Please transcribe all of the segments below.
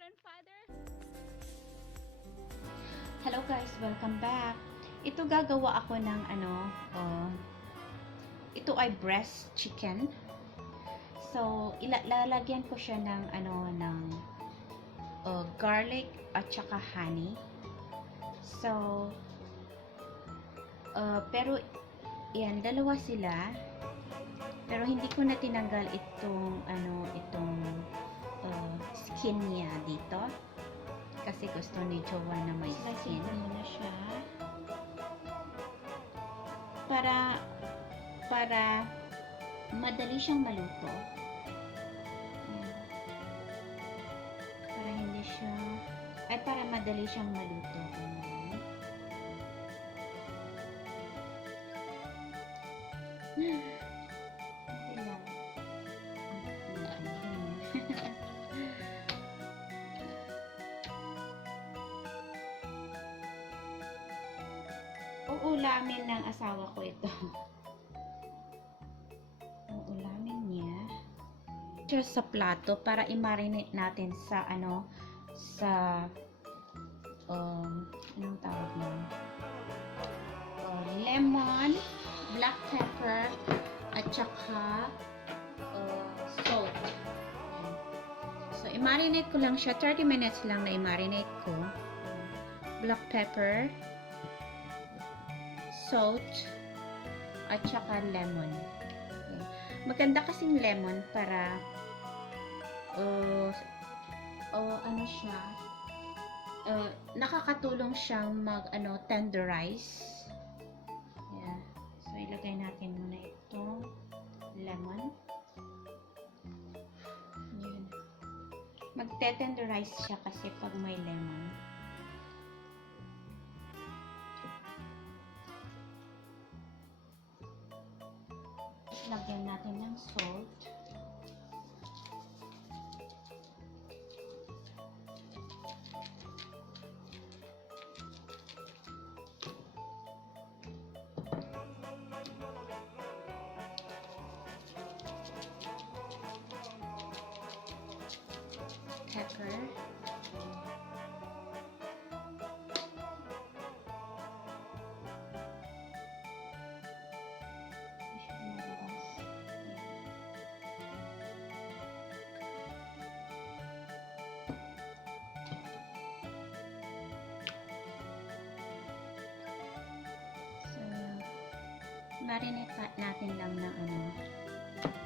grandfather. Hello guys, welcome back. Ito gagawa ako ng ito ay breast chicken. So, lalagyan ko siya ng garlic at saka honey. So, pero yan, dalawa sila. Pero hindi ko na tinanggal itong skin niya dito. Kasi gusto ni Jowa na may skin. Slice muna siya. Para madali siyang maluto. Ayan. Para hindi siya para madali siyang maluto. Ayan. Uulamin ng asawa ko ito. Uulamin niya. Siya sa plato para i-marinate natin sa anong tawag mo? Lemon, black pepper, at saka salt. So, i-marinate ko lang siya. 30 minutes lang na i-marinate ko. Black pepper, salt, at saka lemon. Okay. Maganda kasing lemon para nakakatulong siyang tenderize. Yeah. So, ilagay natin muna itong lemon. Yan. Magte-tenderize siya kasi pag may lemon. Lagyan natin ng salt. Pepper. Marinate natin lang ng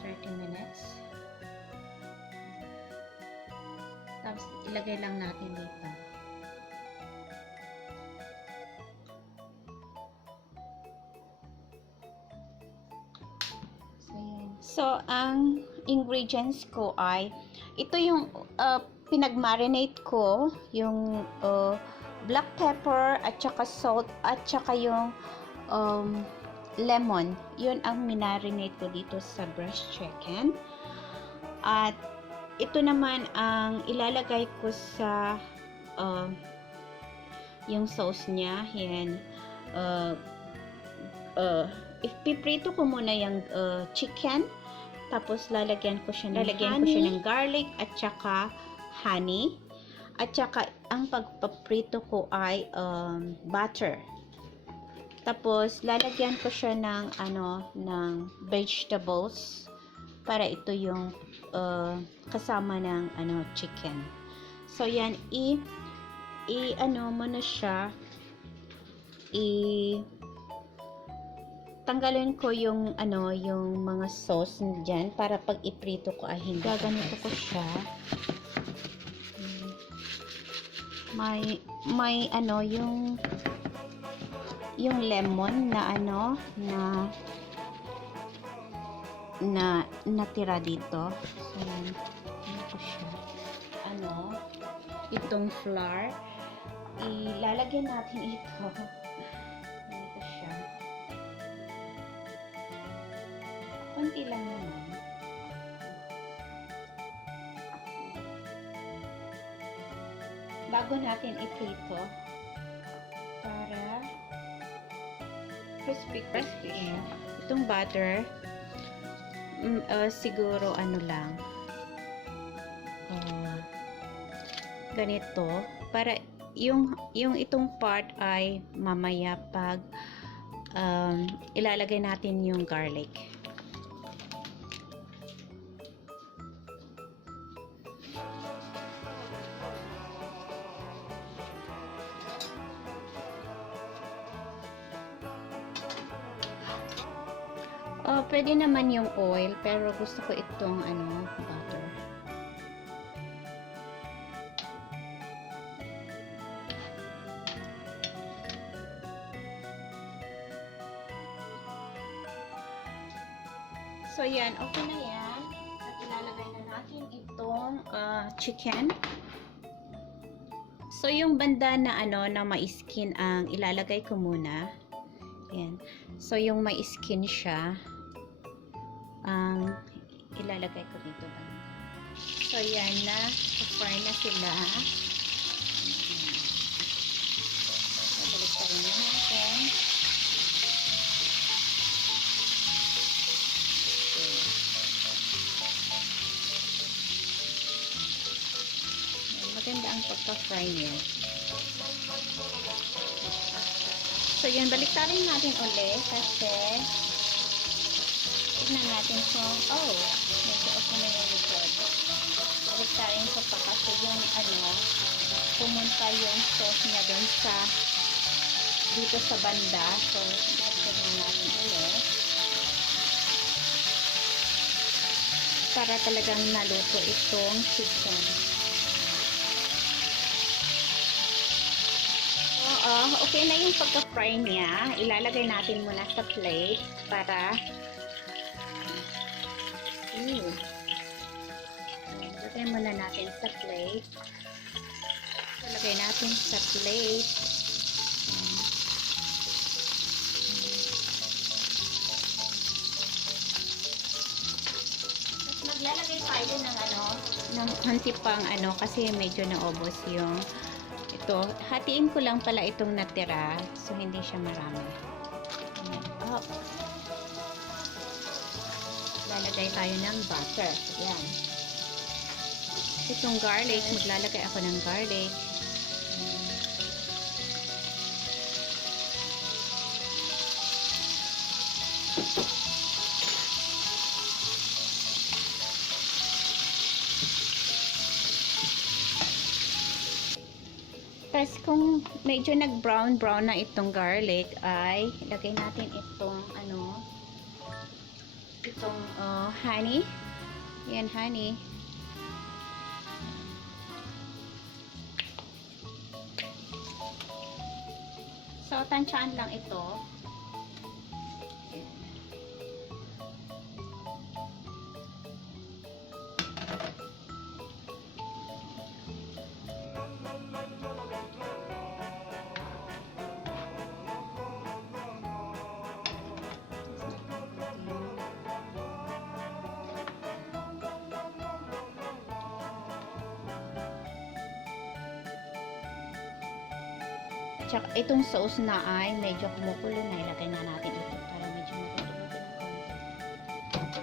30 minutes. Tapos ilagay lang natin dito. So, ang ingredients ko ay ito yung pinag-marinate ko, yung black pepper at saka salt at saka yung lemon. Yun ang minarinate ko dito sa breast chicken. At ito naman ang ilalagay ko sa yung sauce niya. Yan. Ipiprito ko muna yung chicken. Tapos lalagyan ko siya ng garlic at saka honey. At saka ang pagpaprito ko ay butter. Tapos, lalagyan ko siya ng vegetables para ito yung kasama ng chicken. So, yan, muna siya, tanggalin ko yung mga sauce dyan para pag iprito ko ay hindi. Gaganito ko siya. May yung lemon na natira dito. So, ano ko siya? Itong flour. Ilalagyan natin ito. Ano siya? Konti lang naman. Bago natin iprito para crispy siya. Itong butter siguro lang ganito para yung itong part ay mamaya pag ilalagay natin yung garlic. Pwede naman yung oil, pero gusto ko itong butter. So yan, okay na yan. At ilalagay na natin itong chicken. So yung banda na na may skin ang ilalagay ko muna. Yan. So yung may skin siya ang ilalagay ko dito banda. So yan na, fry na sila. So balik pa rin natin. Maganda ang pagka-fry niya. So yan, baliktarin natin ulit kasi tignan natin kung medyo okay na yung likod. Baliktarin ko pa kasi yung pumunta yung sauce niya dun dito sa banda. So baliktarin natin ulit para talagang naluto itong chicken. Okay na yung pagka-fry niya. Ilalagay natin muna sa plate para lagay muna natin sa plate. Ilagay natin sa plate. Tapos maglalagay tayo ng konti pang kasi medyo naubos yung ito. Hatiin ko lang pala itong natira. So, hindi siya marami. Lalagay tayo ng butter. Yan. Itong garlic, maglalagay ako ng garlic. Tapos kung medyo nag-brown na itong garlic ay ilagay natin itong honey. Yan, honey. So tansyahan lang ito. Tsaka itong sauce na ay medyo kumukulo na, ilagay na natin ito para medyo matutulugan ng konti.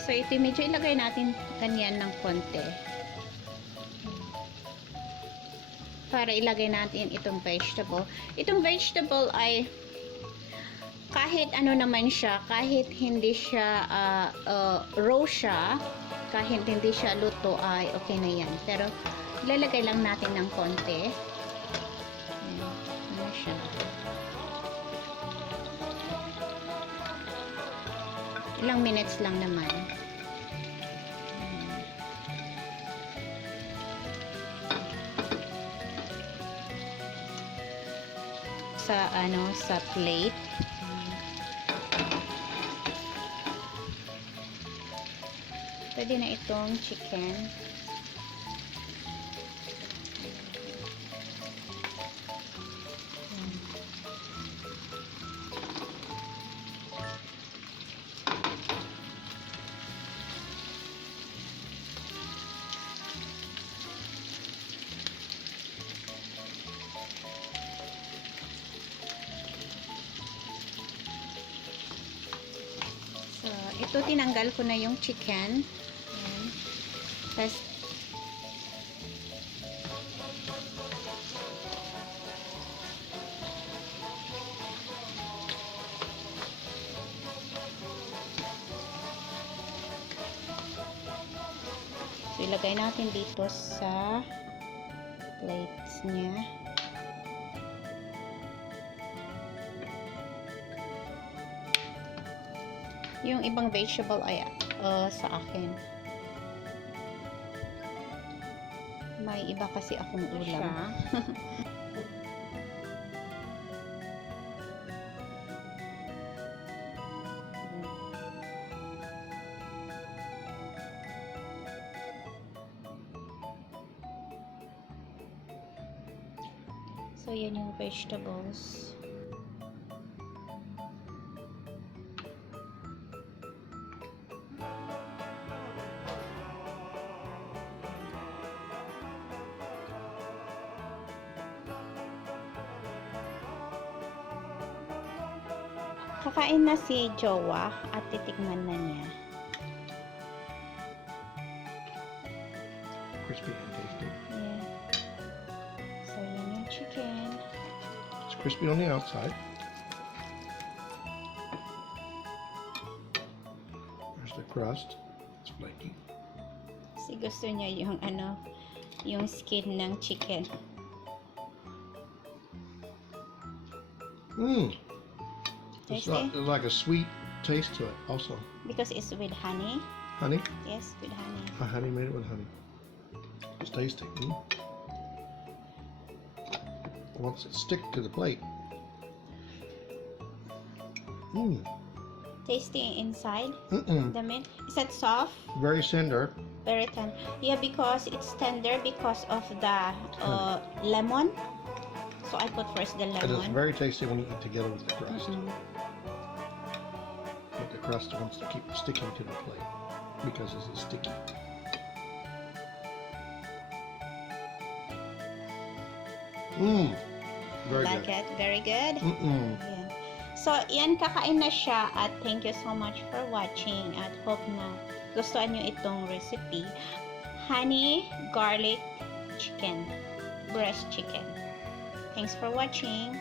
So ito medyo ilagay natin ganyan ng konti. Para ilagay natin itong vegetable. Itong vegetable ay kahit naman siya, kahit hindi siya raw siya, kahit hindi siya luto ay okay na yan. Pero ilalagay lang natin ng konti. Ano siya? Ilang minutes lang naman. Sa plate. Pwede na itong chicken. ito tinanggal ko na yung chicken. Ayan. Tapos, so, ilagay natin dito sa plates niya. Yung ibang vegetable ay sa akin. May iba kasi akong ulam. So, yan yung vegetables. Kakain na si Jowa at titikman na niya. Crispy and tasty. Yeah. So, yan yung chicken. It's crispy on the outside. There's the crust. It's flaky. Kasi gusto niya yung yung skin ng chicken. Mmm. It's Tasty? like a sweet taste to it also. Because it's with honey. Honey? Yes, with honey. Honey made it with honey. It's tasty. Once it stick to the plate. Tasty inside. Mm-mm. The meat. Is that soft? Very tender. Very tender. Yeah, because it's tender because of the lemon. So I put first the And it's lemon. very tasty when you eat together with the crust. Mm-mm. But the crust wants to keep sticking to the plate because it's sticky. Very Like good. it? Very good? Mm-mm. Yan. So, yan, kakain na siya at thank you so much for watching at hope na gustuhan nyo itong recipe. Honey, garlic, chicken, breast chicken. Thanks for watching.